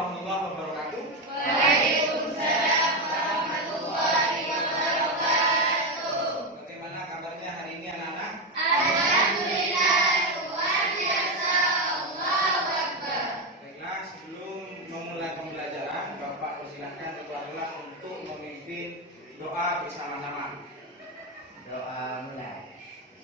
warahmatullahi wabarakatuh. Waalaikumsalam warahmatullahi wabarakatuh. Bagaimana kabarnya hari ini anak-anak? Alhamdulillah, luar biasa. Allahu Akbar. Baiklah, sebelum memulai pembelajaran, Bapak persilahkan keluarga untuk memimpin doa bersama-sama. Doa mulai.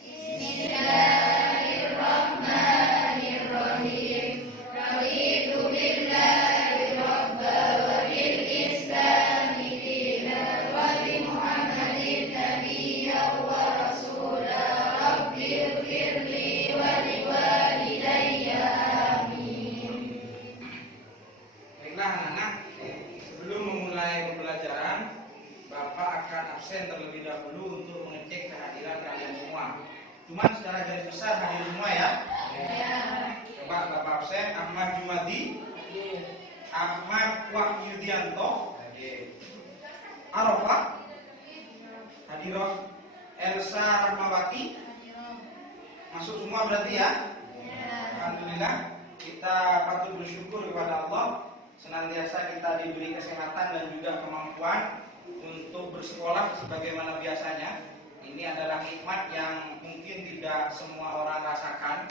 Bismillahirrahmanirrahim. Raditu billahi rabba wa bil islami dinan wa bi Muhammadin nabiyyan wa rasula. Rabbighfirli wa liwalidayya. Amin. Baiklah anak-anak, sebelum memulai pembelajaran, Bapak akan absen terlebih dahulu untuk mengecek kehadiran kalian semua. Cuman secara garis besar hadir semua ya. Coba Bapak absen. Ahmad Jumadi, Ahmad Wahyudianto, Arafah, Hadiroh, Elsa Rahmawati, masuk semua berarti ya. Alhamdulillah, kita patut bersyukur kepada Allah. Senantiasa kita diberi kesehatan dan juga kemampuan untuk bersekolah sebagaimana biasanya. Ini adalah nikmat yang mungkin tidak semua orang rasakan.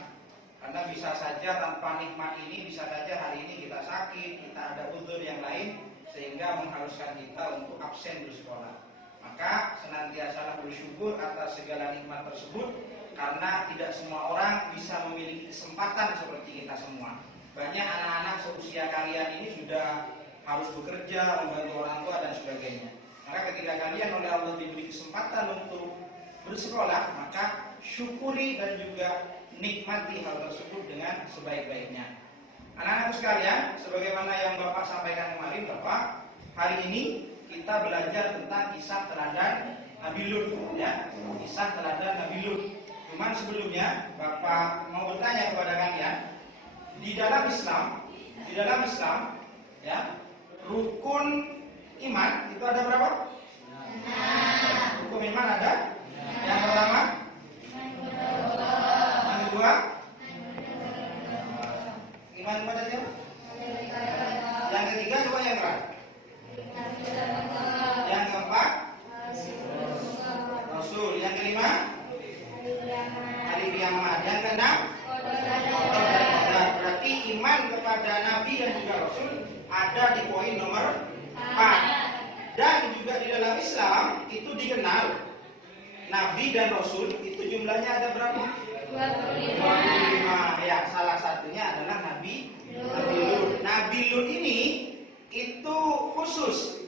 Karena bisa saja tanpa nikmat ini, bisa saja hari ini kita sakit, kita ada udzur yang lain, sehingga mengharuskan kita untuk absen bersekolah. Maka senantiasalah bersyukur atas segala nikmat tersebut, karena tidak semua orang bisa memiliki kesempatan seperti kita semua. Banyak anak-anak seusia kalian ini sudah harus bekerja, membantu orang tua dan sebagainya. Maka ketika kalian oleh Allah diberi kesempatan untuk bersekolah, maka syukuri dan juga nikmati hal tersebut dengan sebaik-baiknya. Anak-anak sekalian, sebagaimana yang Bapak sampaikan kemarin, Bapak, hari ini kita belajar tentang kisah teladan Nabi Lut, ya, kisah teladan Nabi Lut. Cuman sebelumnya, Bapak mau bertanya kepada kalian, di dalam Islam, ya, rukun iman itu ada berapa? Rukun iman ada? Yang pertama? Yang kedua? Iman kepada siapa? Yang ketiga coba yang terakhir? Yang keempat? Rasul. Yang kelima? Hari kiamat. Yang keenam? Berarti iman kepada Nabi dan juga Rasul ada di poin nomor 4. Dan juga di dalam Islam itu dikenal Nabi dan Rasul itu jumlahnya ada berapa? 25. Ya, salah satunya adalah Nabi Lut. Nabi Lut ini itu khusus.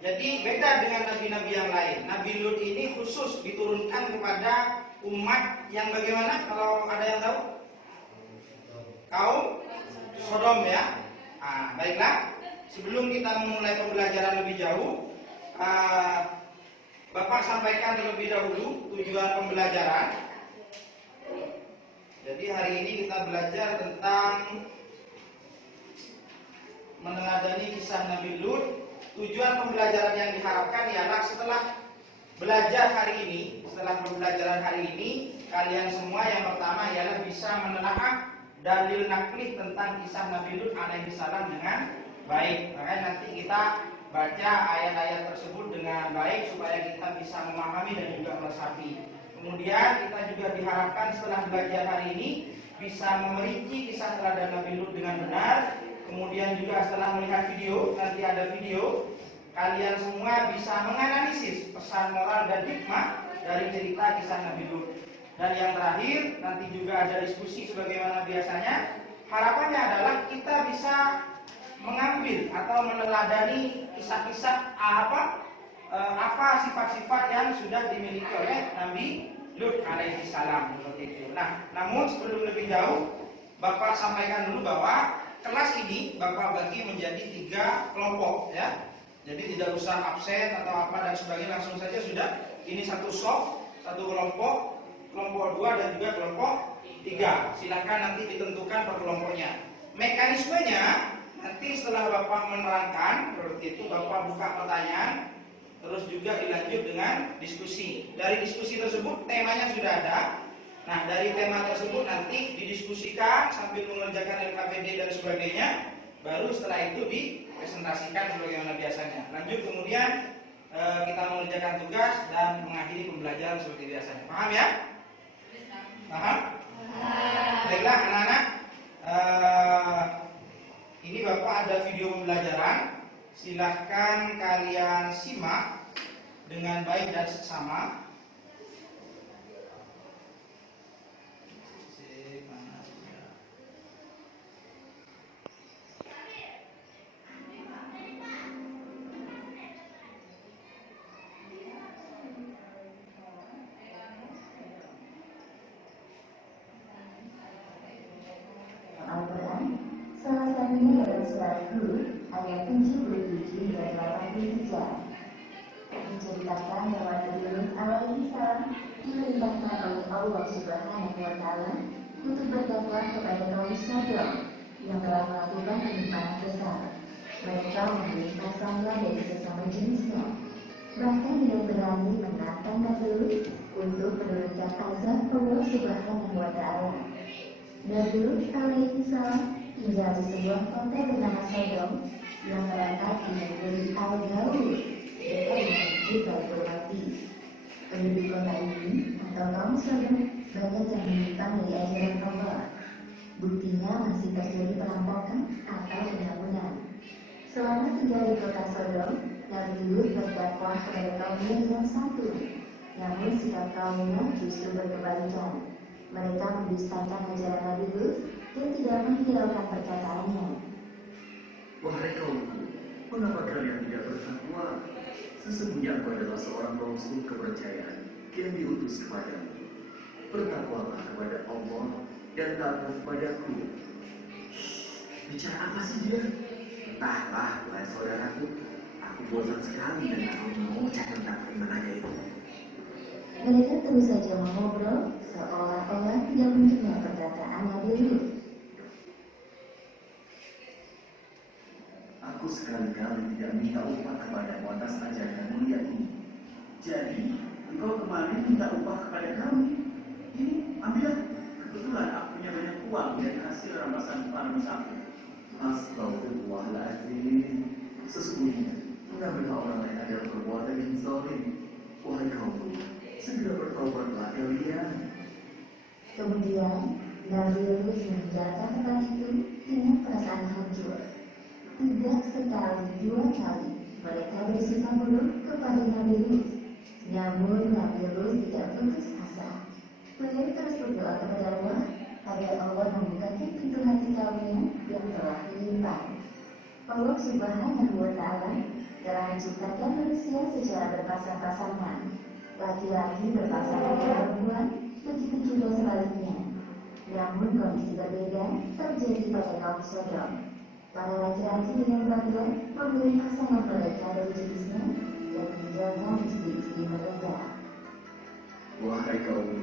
Jadi beda dengan nabi-nabi yang lain. Nabi Lut ini khusus diturunkan kepada umat yang bagaimana? Kalau ada yang tahu? Kaum Sodom ya. Nah, baiklah. Sebelum kita memulai pembelajaran lebih jauh, Bapak sampaikan terlebih dahulu tujuan pembelajaran. Jadi hari ini kita belajar tentang meneladani kisah Nabi Lut. Tujuan pembelajaran yang diharapkan ialah setelah belajar hari ini, setelah pembelajaran hari ini, kalian semua yang pertama ialah bisa menelaah dalil naklih tentang kisah Nabi Lut alaihi salam dengan baik. Makanya nanti kita baca ayat-ayat tersebut dengan baik supaya kita bisa memahami dan juga meresapi. Kemudian kita juga diharapkan setelah belajar hari ini bisa memerinci kisah teladan Nabi Lut dengan benar. Kemudian juga setelah melihat video, nanti ada video, kalian semua bisa menganalisis pesan moral dan hikmah dari cerita kisah Nabi Lut. Dan yang terakhir, nanti juga ada diskusi sebagaimana biasanya. Harapannya adalah kita bisa mengambil atau meneladani kisah-kisah apa sifat-sifat yang sudah dimiliki oleh Nabi Lut alaihi salam, seperti itu. Nah, namun sebelum lebih jauh, Bapak sampaikan dulu bahwa kelas ini Bapak bagi menjadi 3 kelompok, ya. Jadi tidak usah absen atau apa dan sebagainya, langsung saja sudah. Ini satu soft, satu kelompok 2 dan juga kelompok 3. Silakan nanti ditentukan per kelompoknya. Mekanismenya nanti setelah Bapak menerangkan seperti itu, Bapak buka pertanyaan, terus juga dilanjut dengan diskusi. Dari diskusi tersebut temanya sudah ada. Nah, dari tema tersebut nanti didiskusikan sambil mengerjakan LKPD dan sebagainya. baru setelah itu dipresentasikan sebagaimana biasanya. Lanjut kemudian kita mengerjakan tugas dan mengakhiri pembelajaran seperti biasanya. Paham ya? Paham? Baiklah anak-anak, ini Bapak ada video pembelajaran. Silahkan kalian simak dengan baik dan seksama. Al-Quran, salah satunya dalam surat Hud ayat 77 dan 83. Diceritakan bahwa Nabi Lut alaihi salam diperintahkan oleh Allah Subhanahu wa Ta'ala untuk berdakwah kepada kaum Sodom yang telah melakukan penyimpangan besar. Mereka memisahkannya dari sesama jenisnya. Bahkan tidak berani menantang Nabi Lut untuk menurunkan azab Allah Subhanahu wa Ta'ala. Nabi Lut alaihi salam tinggal di sebuah kota bernama Sodom yang terletak di negeri Al-Daud, dekat dengan negeri Baitul Maqdis. Penduduk kota ini atau kaum Sodom banyak yang menyimpang dari ajaran Allah. Buktinya masih terjadi perampokan atau pencabulan. Selama tinggal di kota Sodom, Nabi Lut berdakwah kepada kaumnya yang satu. Namun sikap kaumnya justru berkebalikan. Mereka mendustakan ajaran Nabi Lut dan tidak menghiraukan perkataannya. Wahai kaumku, mengapa kalian tidak bertakwa? Sesungguhnya aku adalah seorang rasul kepercayaan yang diutus kepadamu. Bertakwalah kepada Allah dan taatlah kepadaku. Bicara apa sih dia? Entahlah, wahai saudaraku. Aku bosan sekali dan aku mengoceh tentang firman itu. Mereka terus saja mengobrol seolah-olah tidak mendengar perkataan Nabi Lut. Aku sekali-kali tidak minta upah kepadamu atas ajaran mulia ini. Jadi, engkau kemarin minta upah kepada kami. Ini, ambillah. Kebetulan aku punya banyak uang dari hasil rampasan para musafir. Astagfirullahaladzim. Sesungguhnya, mengambil orang lain adalah perbuatan yang zalim. Wahai kaumku, segera bertobatlah kalian. Kemudian, Nabi Lut meninggalkan tempat itu dengan perasaan hancur. Tidak sekali, dua kali mereka bersikap buruk kepada Nabi Lut. Namun Nabi Lut tidak putus asa. Beliau terus berdoa kepada Allah agar Allah membukakan pintu hati kaumnya yang telah menyimpang. Allah Subhanahu wa Ta'ala telah menciptakan manusia secara berpasang-pasangan. Laki-laki berpasangan dengan perempuan, begitu juga sebaliknya. Namun kondisi berbeda terjadi pada kaum Sodom. Para laki-laki dengan bangga memilih pasangan mereka dari jenisnya dan meninggalkan istri-istri mereka. Wahai kaumku,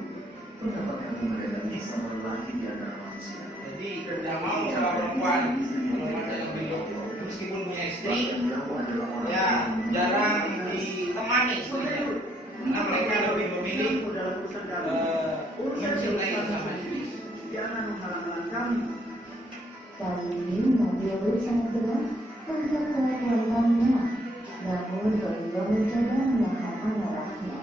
mengapa kamu merela sama lelaki di antara manusia? Jadi tidak mau sama perempuan, meskipun punya istri, ya jarang ditemani istrinya. Karena mereka lebih memilih mencintai sama istri. Jangan menghalang-halang kami. Kali ini Nabi Lut sangat berat terhadap kelakuannya. Namun beliau mencoba menahan amarahnya.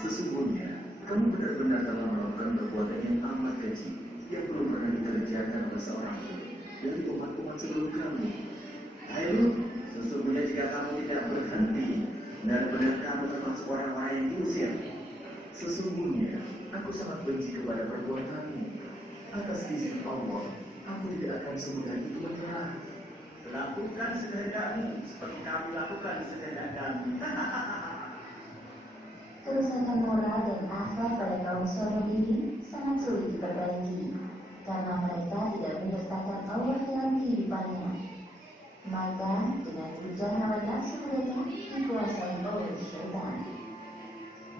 Sesungguhnya, kamu benar-benar telah melakukan perbuatan yang amat keji yang belum pernah dikerjakan oleh seorang pun dari umat-umat sebelum kamu. Ayo, sesungguhnya jika kamu tidak berhenti, benar-benar kamu termasuk orang-orang yang diusir. Sesungguhnya, aku sangat benci kepada perbuatanmu. Atas izin Allah, aku tidak akan semudah itu menyerah. Lakukan sekehendakmu seperti kami lakukan sekehendak kami. Kerusakan moral dan akhlak pada kaum Sodom ini sangat sulit diperbaiki karena mereka tidak menyertakan Allah dalam kehidupannya. Maka dengan hujan hawa nafsu mereka dikuasai oleh syaitan.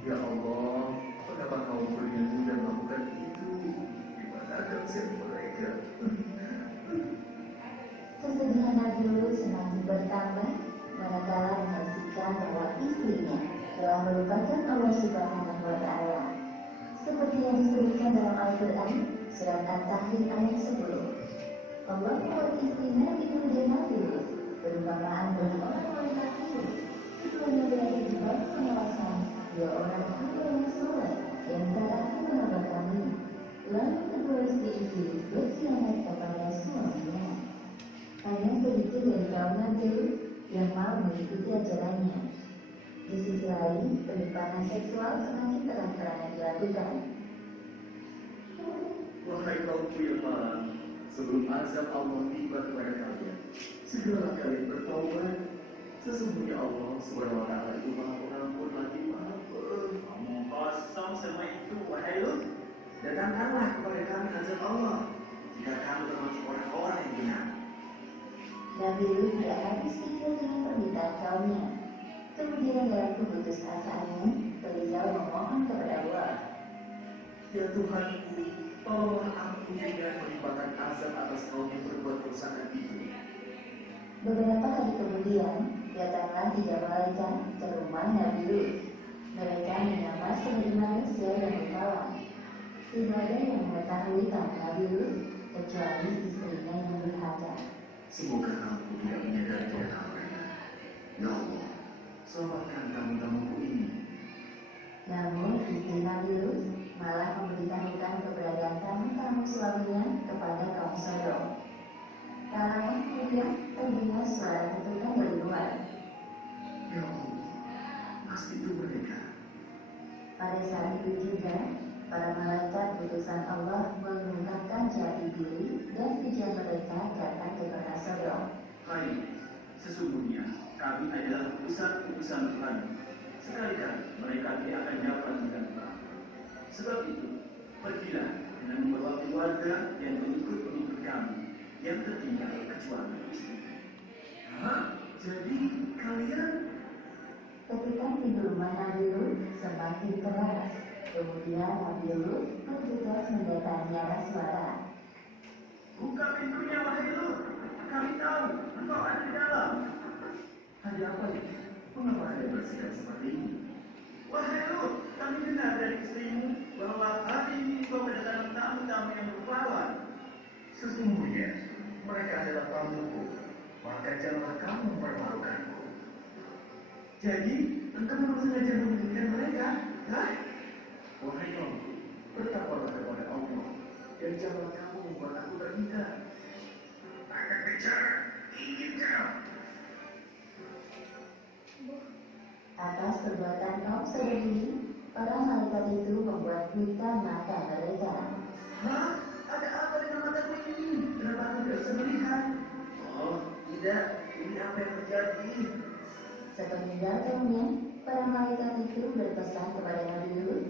Ya Allah, kenapa kau berikan mudah melakukan itu? Gimana kasihan mereka? Kesedihan Nabi Lut semakin bertambah manakala menyaksikan bahwa istrinya telah melupakan Allah Subhanahu wa Ta'ala. Seperti yang disebutkan dalam Al-Quran, surat At-Tahrim ayat 10. Allah membuat istrinya dua orang hamba yang soleh di antara hamba kami. Lalu kedua istri itu berkhianat kepada suaminya. Hanya sedikit dari kaum Nabi yang mau mengikuti ajarannya. Di sisi lain, penyimpangan seksual semakin terang-terangan dilakukan. Wahai kaumku yang malang, sebelum azab Allah tiba kepada kalian, segeralah kalian bertaubat. Sesungguhnya Allah Subhanahu wa Ta'ala itu Maha Pengampun lagi Maha Omong kosong semua itu, wahai Lut. Datangkanlah kepada kami azab Allah jika kamu termasuk orang-orang yang benar. Nabi Lut tidak habis pikir dengan permintaan kaumnya. Kemudian dalam keputusasaannya, beliau memohon kepada Allah. Ya Tuhanku, tolonglah aku dengan menimpakan azab atas kaum yang berbuat kerusakan itu. Beberapa hari kemudian, datanglah 3 malaikat ke rumah Nabi Lut. Mereka menyamar sebagai manusia yang berkawan. Tidak ada yang mengetahui tentang Nabi Lut kecuali istrinya yang durhaka. Semoga aku tidak menyadari kebenarannya. Ya Allah, selamatkan tamu-tamuku ini. Namun istri Nabi Lut malah memberitahukan keberadaan tamu-tamu suaminya kepada kaum Sodom. Tak lama kemudian terdengar suara ketukan dari luar. Ya Allah, pasti itu mereka. Pada saat itu juga, para malaikat utusan Allah mengungkapkan jati diri dan tujuan mereka datang ke kota Sodom. Hai, sesungguhnya kami adalah utusan Tuhan. Sekali-kali mereka tidak akan dapat mengganggu. Sebab itu, pergilah dengan membawa keluarga yang mengikut kami yang tertinggal kecuali istri. Hah? Jadi kalian? Ketika pintu rumah Nabi Lut semakin keras, kemudian Nabi Lut bergegas mendatangi arah suara. Buka pintunya, wahai Lut. Kami tahu engkau ada di dalam. Ada apa ini? Mengapa kalian bersikap seperti ini? Wahai Lut, kami dengar dari istrimu bahwa hari ini engkau mendatangi tamu-tamu yang berpawan. Sesungguhnya mereka adalah tamuku, maka janganlah kamu mempermalukanku. Jadi, engkau memang sengaja menyembunyikan mereka? Hah? Wahai kaumku, bertakwalah kepada Allah dan janganlah kamu membuat aku terhina. Akan bicara, ingin kau. Atas perbuatan kaum Sodom ini, para malaikat itu membuat buta mata mereka. Hah? Ada apa dengan mataku ini? Kenapa aku tidak bisa melihat? Oh, tidak. Ini apa yang terjadi? Sepeninggal kaumnya, para malaikat itu berpesan kepada Nabi Lut,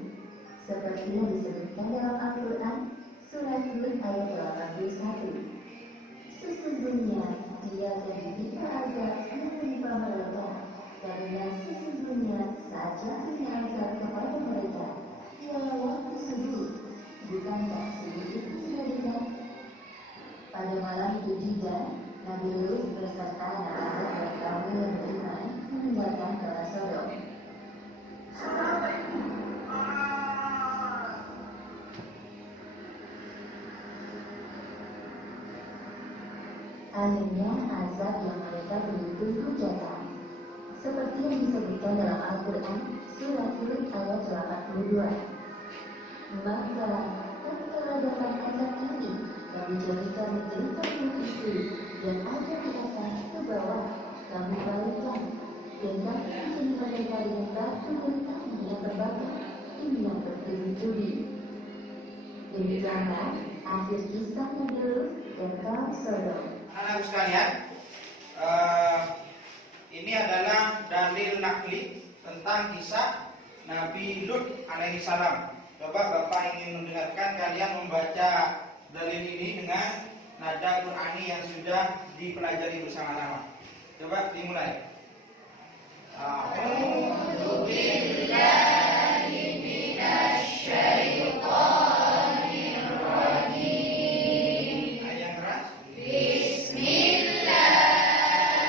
seperti yang disebutkan dalam Al-Quran, surat Hud ayat 81. Sesungguhnya dia akan ditimpa azab yang menimpa mereka, karena sesungguhnya saat jatuhnya azab kepada mereka, ialah waktu subuh, bukankah subuh itu sudah dekat? Pada malam itu juga, Nabi Lut beserta anak-anak dan kaum yang beriman meninggalkan kota Sodom. Apa itu? Akhirnya azab yang mereka tunggu-tunggu datang. Seperti yang disebutkan dalam Al-Quran, surat Hud ayat 82. Maka tatkala datang azab ini, kami jadikan menderita itu dan ada di atas ke bawah, kami balikkan dan kami menjadi mereka dengan batu dan tanah yang terbakar ini yang bertubi-tubi. Demikianlah akhir kisah Nabi Lut dan kaum Sodom. Anak-anak sekalian, ini adalah dalil nakli tentang kisah Nabi Lut alaihi salam. Coba Bapak ingin mendengarkan kalian membaca dalil ini dengan nada Qur'ani yang sudah dipelajari bersama-sama. Coba dimulai. A'udzu billahi minasy syaithanir rajim. Ayat keras. Bismillahirrahmanirrahim.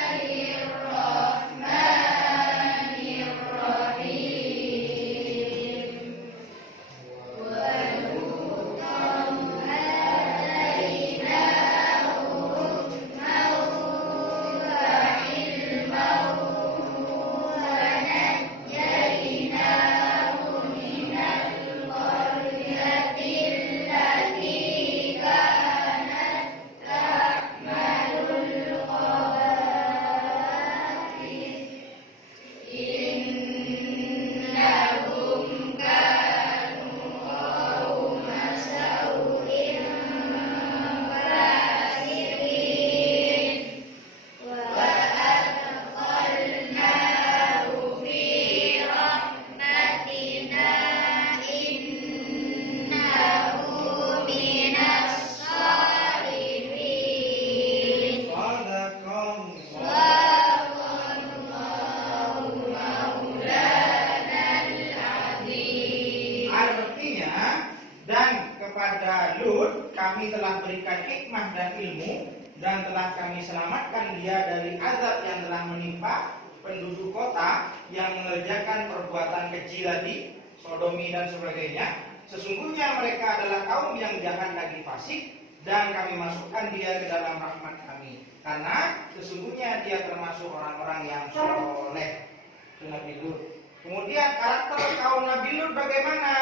kami selamatkan dia dari azab yang telah menimpa penduduk kota yang mengerjakan perbuatan keji tadi, sodomi dan sebagainya. Sesungguhnya mereka adalah kaum yang jahat lagi fasik, dan kami masukkan dia ke dalam rahmat kami, karena sesungguhnya dia termasuk orang-orang yang soleh. Itu Nabi Lut. Kemudian karakter kaum Nabi Lut bagaimana?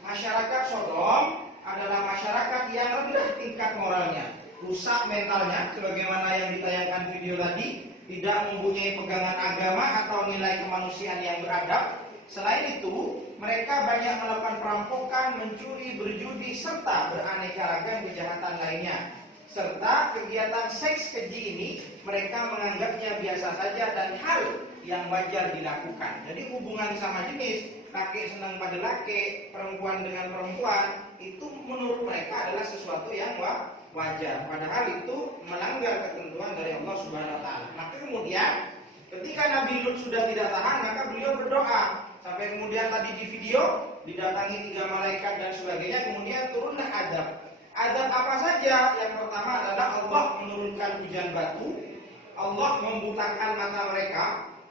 Masyarakat Sodom adalah masyarakat yang rendah tingkat moralnya, rusak mentalnya, sebagaimana yang ditayangkan video tadi, tidak mempunyai pegangan agama atau nilai kemanusiaan yang beradab. Selain itu, mereka banyak melakukan perampokan, mencuri, berjudi, serta beraneka ragam kejahatan lainnya. Serta kegiatan seks keji ini mereka menganggapnya biasa saja dan hal yang wajar dilakukan. Jadi hubungan sama jenis, laki senang pada laki, perempuan dengan perempuan, itu menurut mereka adalah sesuatu yang wajar. Padahal itu melanggar ketentuan dari Allah Subhanahu wa taala. Maka kemudian ketika Nabi Lut sudah tidak tahan, maka beliau berdoa. Sampai kemudian tadi di video didatangi 3 malaikat dan sebagainya, kemudian turunlah azab. Azab apa saja? Yang pertama adalah Allah menurunkan hujan batu, Allah membutakan mata mereka,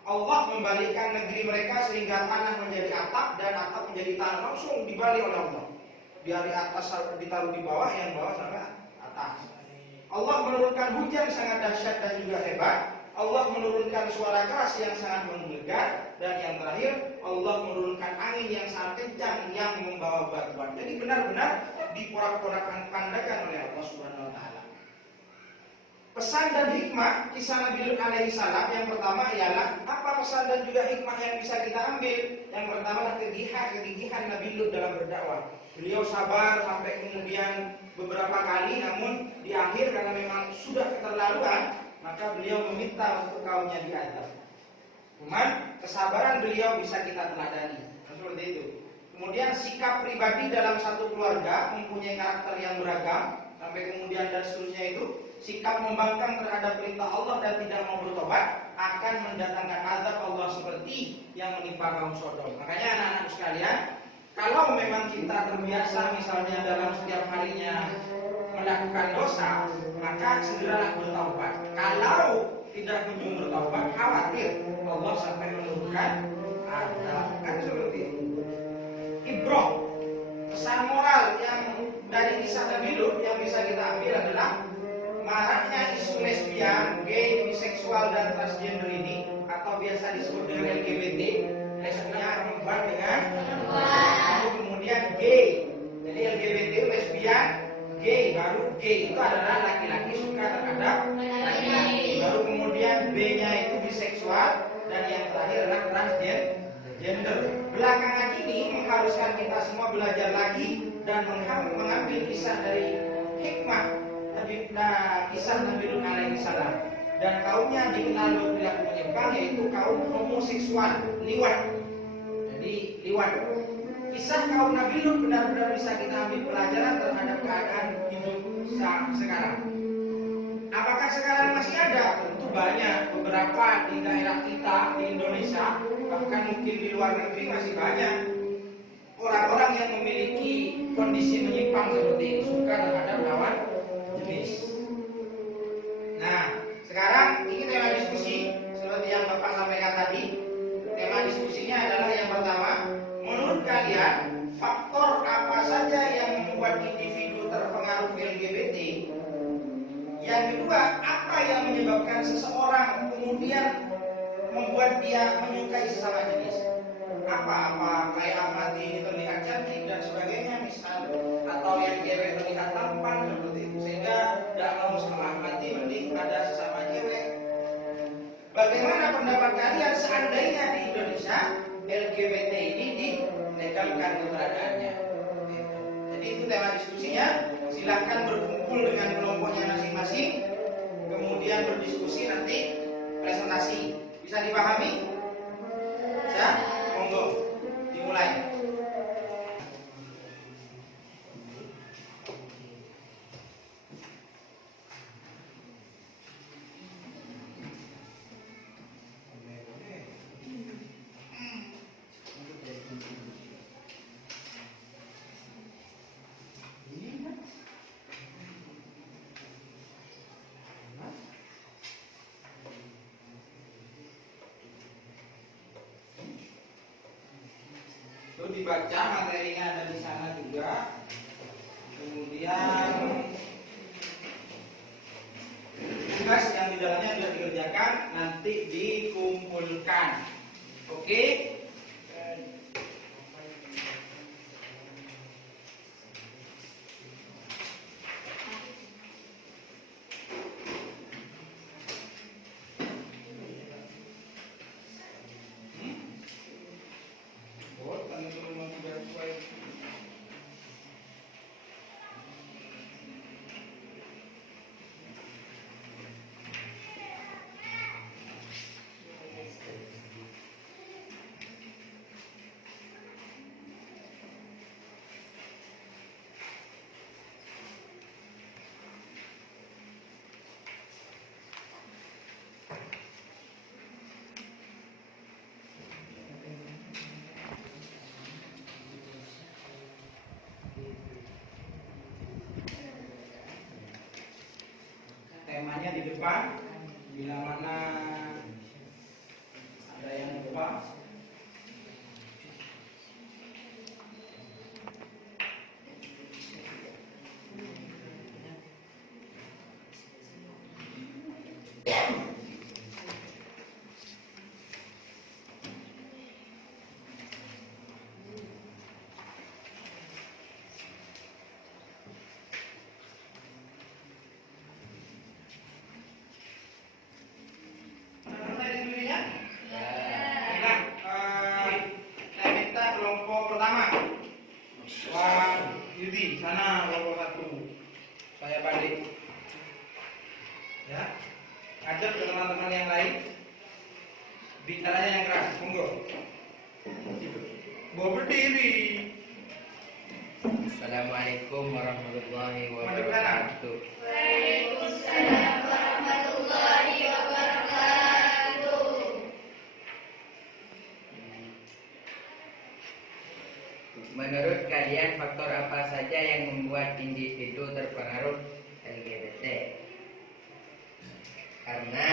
Allah membalikkan negeri mereka sehingga tanah menjadi atap dan atap menjadi tanah, langsung dibalik oleh Allah. Dari atas ditaruh di bawah, yang bawah sampai atas. Allah menurunkan hujan sangat dahsyat dan juga hebat. Allah menurunkan suara keras yang sangat menggelegar, dan yang terakhir Allah menurunkan angin yang sangat kencang yang membawa batuan. Jadi benar-benar diporak-porandakan oleh Allah Subhanahu wa taala. Pesan dan hikmah kisah Nabi Lut alaihi salam yang pertama ialah apa pesan dan juga hikmah yang bisa kita ambil? Yang pertama adalah kegigihan Nabi Lut dalam berdakwah. Beliau sabar sampai kemudian beberapa kali, namun di akhir karena memang sudah keterlaluan, maka beliau meminta untuk kaumnya diazab. Cuman kesabaran beliau bisa kita teladani. Seperti itu. Kemudian sikap pribadi dalam satu keluarga mempunyai karakter yang beragam, sampai kemudian dan seterusnya itu, sikap membangkang terhadap perintah Allah dan tidak mau bertobat akan mendatangkan azab Allah seperti yang menimpa kaum Sodom. Makanya anak-anak sekalian, kalau memang kita terbiasa misalnya dalam setiap harinya melakukan dosa, maka segeralah bertaubat. Kalau tidak kunjung bertaubat, khawatir Allah sampai menurunkan azab. Kan seperti itu. Ibrah, pesan moral yang dari kisah Nabi Lut yang bisa kita ambil adalah maraknya isu lesbian, gay, biseksual dan transgender ini, atau biasa disebut dengan LGBT, lesbian perempuan dengan lalu kemudian gay. Jadi LGBT lesbian, gay, baru gay itu adalah laki-laki suka terhadap laki-laki. Baru kemudian B-nya itu biseksual, dan yang terakhir adalah transgender. Belakangan ini mengharuskan kita semua belajar lagi dan mengambil kisah dari hikmah kisah Nabi Lut alaihi salam. Dan kaumnya dikenal berperilaku menyimpang, yaitu kaum homoseksual, liwat. Jadi liwat. Kisah kaum Nabi Lut benar-benar bisa kita ambil pelajaran terhadap keadaan hidup sekarang. Apakah sekarang masih ada? Tentu banyak. Beberapa di daerah kita di Indonesia, bahkan mungkin di luar negeri masih banyak orang-orang yang memiliki kondisi menyimpang seperti ini, suka terhadap lawan jenis. Nah, sekarang ini tema diskusi seperti yang Bapak sampaikan tadi. Tema diskusinya adalah yang pertama, menurut kalian faktor apa saja yang membuat individu terpengaruh LGBT? Yang kedua, apa yang menyebabkan seseorang kemudian membuat dia menyukai sesama jenis? Apa kayak amati terlihat cantik dan sebagainya misal, atau yang cewek terlihat tampan seperti itu, sehingga tidak mau sama amati, mending ada sesama cewek. Bagaimana pendapat kalian seandainya di Indonesia LGBT ini dilegalkan keberadaannya? Jadi itu tema diskusinya. Silahkan berkumpul dengan kelompoknya masing-masing, kemudian berdiskusi, nanti presentasi. Bisa dipahami? Ya, monggo dimulai. dibaca, materinya ada di sana juga. Kemudian tugas yang di dalamnya sudah dikerjakan, nanti dikumpulkan. Oke? Temanya di depan, bila mana ada yang lupa. Saya minta kelompok pertama. Wah, Yudi, sana kelompok 1. Saya balik. Ya, ajak ke teman-teman yang lain. Bicaranya yang keras, monggo. Bawa berdiri. Assalamualaikum warahmatullahi Maju kanan. wabarakatuh. Waalaikumsalam warahmatullahi wabarakatuh. Menurut kalian faktor apa saja yang membuat individu terpengaruh LGBT? Karena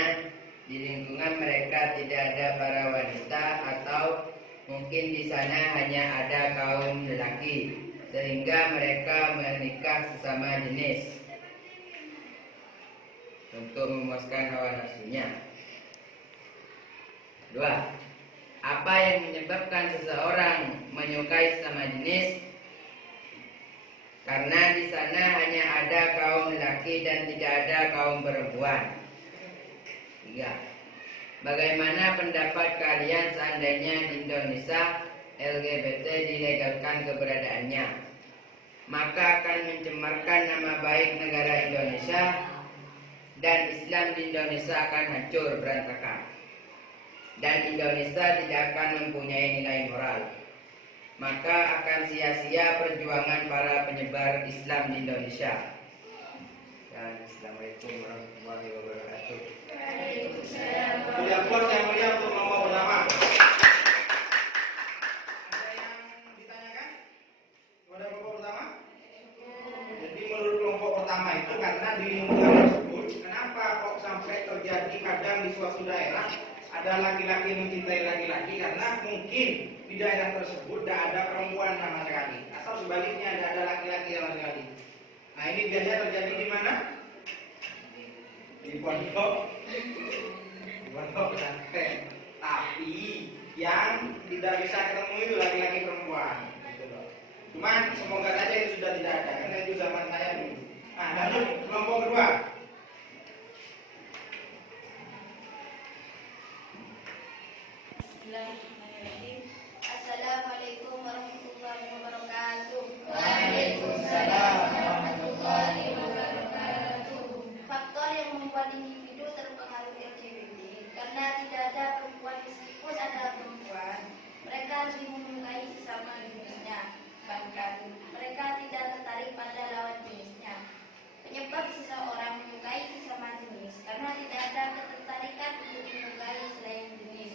di lingkungan mereka tidak ada para wanita, atau mungkin di sana hanya ada kaum lelaki, sehingga mereka menikah sesama jenis untuk memuaskan hawa nafsunya. 2. Apa yang menyebabkan seseorang menyukai sesama jenis? Karena di sana hanya ada kaum lelaki dan tidak ada kaum perempuan. 3. Bagaimana pendapat kalian seandainya di Indonesia LGBT dilegalkan keberadaannya? Maka akan mencemarkan nama baik negara Indonesia, dan Islam di Indonesia akan hancur berantakan, dan Indonesia tidak akan mempunyai nilai moral. Maka akan sia-sia perjuangan para penyebar Islam di Indonesia. Dan Assalamualaikum warahmatullahi wabarakatuh. Sudah puas yang mulia untuk kelompok pertama. Ada yang ditanyakan kepada kelompok pertama? Jadi menurut kelompok pertama itu karena di lingkungan tersebut, kenapa kok sampai terjadi kadang di suatu daerah ada laki-laki mencintai laki-laki, karena mungkin di daerah tersebut tidak ada perempuan sama sekali, atau sebaliknya tidak ada laki-laki sama sekali. Nah ini biasanya terjadi di mana? Di pondok pesantren. Tapi yang tidak bisa ketemu itu laki-laki perempuan. Gitu loh. Cuman semoga saja itu sudah tidak ada, karena itu zaman saya dulu. Nah, lanjut kelompok kedua. Bismillahirrahmanirrahim. Assalamualaikum warahmatullahi wabarakatuh. Waalaikumsalam warahmatullahi wabarakatuh. Faktor yang membuat individu terpengaruh LGBT karena tidak ada perempuan, meskipun ada perempuan, mereka lebih menyukai sesama jenisnya, bahkan mereka tidak tertarik pada lawan jenisnya. Penyebab seseorang menyukai sesama jenis karena tidak ada ketertarikan untuk menyukai selain jenis.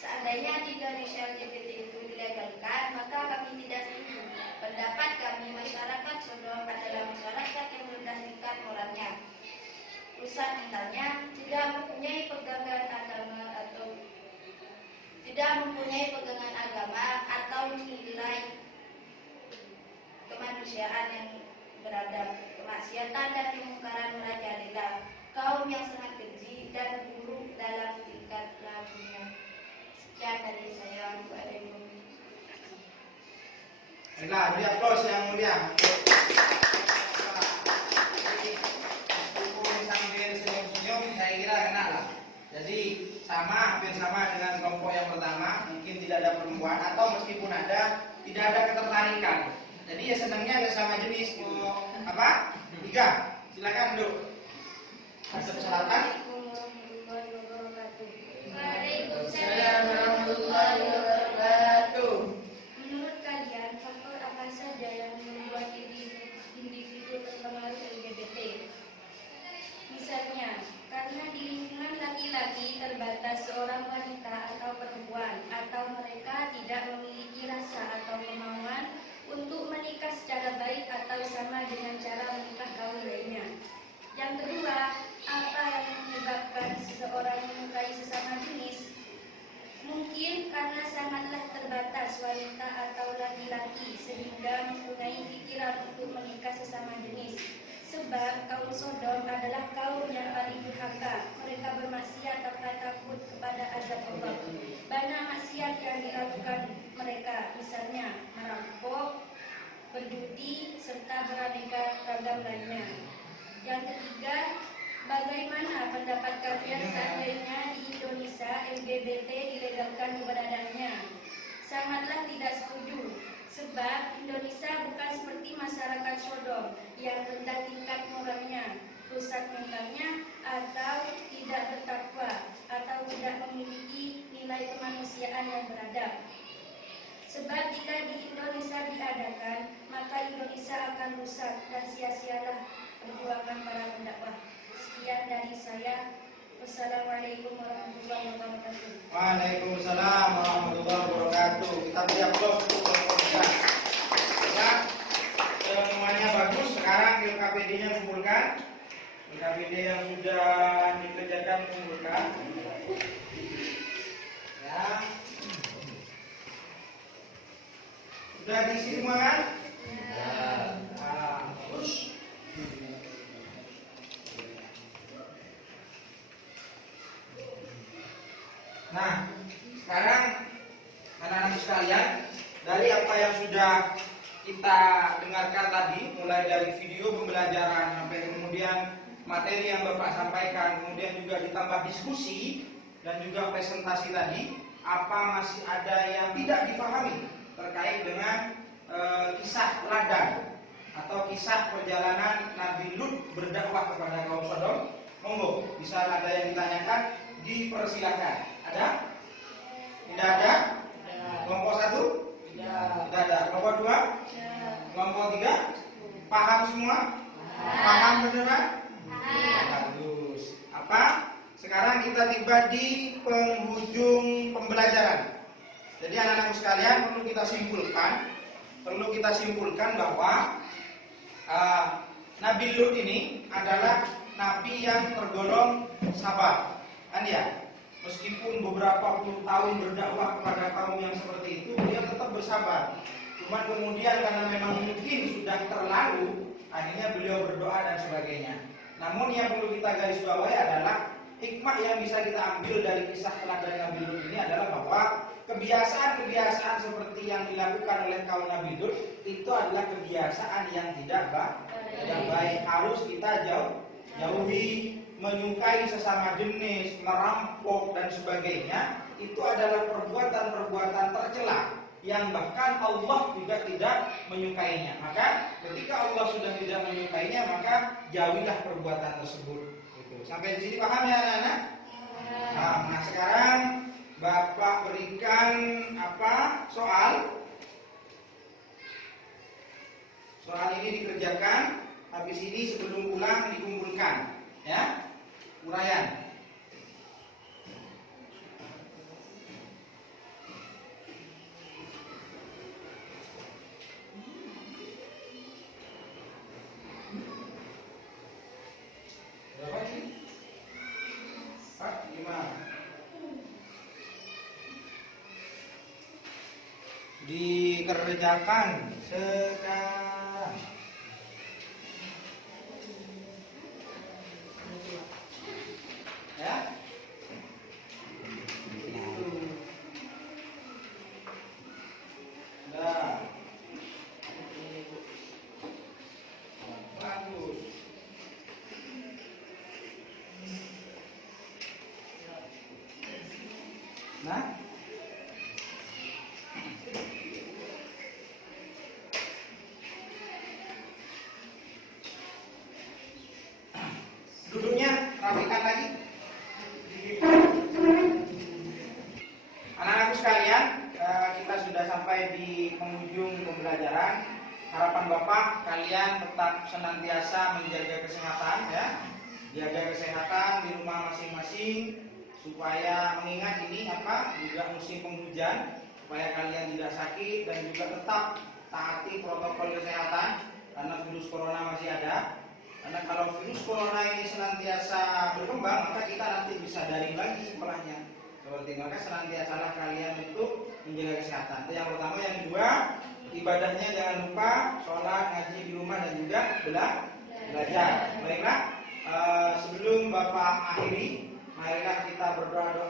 Seandainya di Indonesia LGBT itu dilegalkan, maka kami tidak setuju. Pendapat kami, masyarakat Sodom adalah masyarakat yang rendah tingkat moralnya, rusak mentalnya, tidak mempunyai pegangan agama atau tidak mempunyai pegangan agama atau nilai kemanusiaan yang beradab. Kemaksiatan dan kemungkaran merajalela, kaum yang sangat keji dan buruk dalam tingkat lakunya. Sekian dari saya. Baiklah, beri aplaus yang mulia. Hukum sambil senyum-senyum, saya kira kena lah. Jadi hampir sama dengan kelompok yang pertama. Mungkin tidak ada perempuan atau meskipun ada, tidak ada ketertarikan. Jadi ya senangnya sesama jenis. Apa? 3. Silakan duduk. Ada persyaratan? Waalaikumsalam warahmatullahi wabarakatuh. Menurut kalian, faktor apa saja yang membuat individu terpengaruh LGBT? Misalnya, karena di lingkungan laki-laki terbatas seorang wanita atau perempuan, atau mereka tidak memiliki rasa atau kemauan untuk menikah secara baik atau sama dengan cara menikah kaum lainnya. Yang kedua, apa yang menyebabkan seseorang menyukai sesama jenis? Mungkin karena sangatlah terbatas wanita atau laki-laki sehingga mempunyai pikiran untuk menikah sesama jenis. Sebab kaum Sodom adalah kaum yang paling durhaka. Mereka bermaksiat tanpa takut kepada azab Allah. Banyak maksiat yang dilakukan mereka, misalnya merampok, berjudi, serta beraneka ragam lainnya. Yang ketiga, bagaimana pendapat kalian seandainya di Indonesia LGBT dilegalkan keberadaannya? Sangatlah tidak setuju. Sebab Indonesia bukan seperti masyarakat Sodom yang rendah tingkat moralnya, rusak mentalnya, atau tidak bertakwa, atau tidak memiliki nilai kemanusiaan yang beradab. Sebab jika di Indonesia diadakan, maka Indonesia akan rusak dan sia-sialah perjuangan para pendakwah. Sekian dari saya. Wassalamualaikum warahmatullahi wabarakatuh. Waalaikumsalam warahmatullahi wabarakatuh. Kita beri aplaus untuk kelompoknya. Ya, semuanya bagus. Sekarang LKPD-nya kumpulkan. LKPD yang sudah dikerjakan kumpulkan. Ya. Sudah diisi semua kan? Ya. Nah, terus. Nah, sekarang anak-anak sekalian, dari apa yang sudah kita dengarkan tadi, mulai dari video pembelajaran sampai kemudian materi yang Bapak sampaikan, kemudian juga ditambah diskusi dan juga presentasi tadi, apa masih ada yang tidak dipahami terkait dengan kisah teladan atau kisah perjalanan Nabi Lut berdakwah kepada kaum Sodom? Monggo, bisa ada yang ditanyakan, dipersilakan. Ada? Tidak ada? Kelompok 1? Tidak ada. Kelompok 2? Kelompok 3? Paham semua? Paham beneran? Bagus. Apa? Sekarang kita tiba di penghujung pembelajaran. Jadi anak-anak sekalian perlu kita simpulkan bahwa Nabi Lut ini adalah nabi yang tergolong sabar. Kan ya? Meskipun beberapa puluh tahun berdakwah kepada kaum yang seperti itu, dia tetap bersabar. Cuma kemudian karena memang mungkin sudah terlalu, akhirnya beliau berdoa dan sebagainya. Namun yang perlu kita garis bawahi adalah hikmah yang bisa kita ambil dari kisah teladan Nabi Lut ini adalah bahwa kebiasaan-kebiasaan seperti yang dilakukan oleh kaum Nabi Lut itu adalah kebiasaan yang tidak baik. Harus kita jauhi. Menyukai sesama jenis, merampok dan sebagainya, itu adalah perbuatan-perbuatan tercela yang bahkan Allah juga tidak menyukainya. Maka ketika Allah sudah tidak menyukainya, maka jauhilah perbuatan tersebut. Sampai di sini paham ya anak-anak? Nah sekarang Bapak berikan soal. Soal ini dikerjakan, habis ini sebelum pulang dikumpulkan, ya. Uraian. Berapa ini? 4, 5. dikerjakan sekarang. Ya. Itu. Nah. Bagus. Nah. Duduknya rapikan lagi. Anak-anakku sekalian, kita sudah sampai di penghujung pembelajaran. Harapan Bapak kalian tetap senantiasa menjaga kesehatan ya. Jaga kesehatan di rumah masing-masing supaya mengingat ini juga musim penghujan, supaya kalian tidak sakit dan juga tetap taati protokol kesehatan karena virus corona masih ada. Karena kalau virus corona ini senantiasa berkembang, maka kita nanti bisa daring lagi sekolahnya. Seperti maka senantiasalah kalian untuk menjaga kesehatan. Itu yang pertama. Yang kedua, ibadahnya jangan lupa sholat, ngaji di rumah dan juga belajar. Baiklah, sebelum Bapak akhiri, marilah kita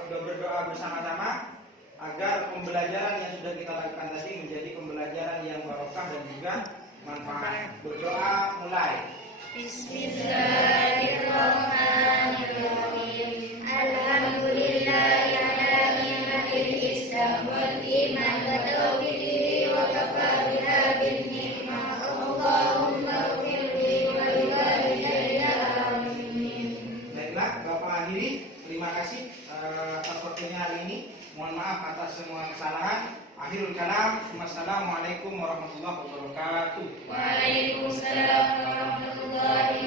berdoa bersama-sama agar pembelajaran yang sudah kita lakukan tadi menjadi pembelajaran yang barokah dan juga manfaat. Berdoa mulai. Bismillahirrahmanirrahim. Alhamdulillahi ala ni'matil Islam wal iman wa tauhid wa kafa biha bin ni'mah. Allahumma ighfirli wa li walidayya amin. Baiklah, Bapak akhiri. Terima kasih atas waktunya hari ini. Mohon maaf atas semua kesalahan. Akhirul kalam. Wassalamualaikum warahmatullahi wabarakatuh. Waalaikumsalam warahmatullahi